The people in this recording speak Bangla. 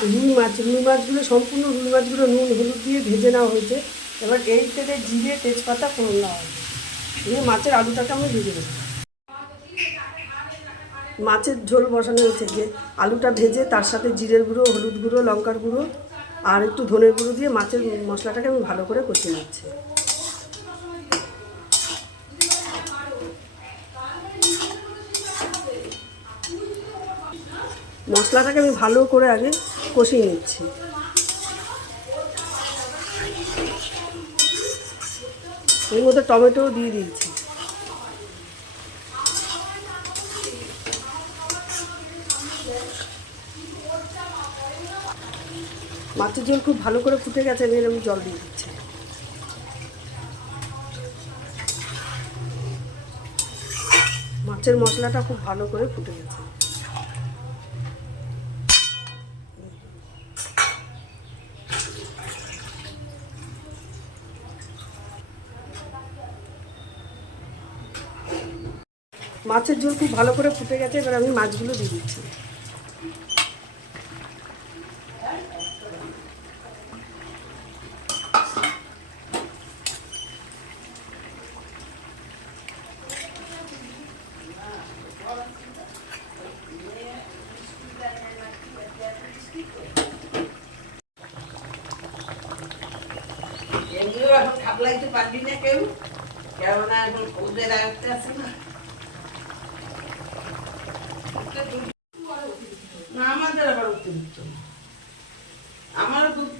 রুই মাছগুলো সম্পূর্ণ রুই মাছগুলো নুন হলুদ দিয়ে ভেজে নেওয়া হয়েছে। এবার এই তেলে জিরে তেজপাতা ফোড়ন দেওয়া হয়েছে, দিয়ে মাছের আলুটাকে আমি ভেজে দেবো। মাছের ঝোল বসানো হয়েছে, যে আলুটা ভেজে তার সাথে জিরের গুঁড়ো, হলুদ গুঁড়ো, লঙ্কার গুঁড়ো আর একটু ধনের গুঁড়ো দিয়ে মাছের মশলাটাকে আমি ভালো করে কষিয়ে নিচ্ছি। মশলাটাকে আমি ভালো করে আগে কষিয়ে নিচ্ছি। এর মধ্যে টমেটো দিয়ে দিয়েছি। মাছের ঝোল খুব ভালো করে ফুটে গেছে, এবার আমি জল দিয়ে দিচ্ছি। মাছের মশলাটা খুব ভালো করে ফুটে গেছে। মাছের ঝোল খুব ভালো করে ফুটে গেছে, এবার আমি মাছগুলো দিয়ে দিচ্ছি। এমনিও এখন খাবলাইতে পারবি না কেউ, কেননা এখন ওদের আয়ত্তে আছে না। না আমাদের আবার অতিরিক্ত না, আমারও দুধ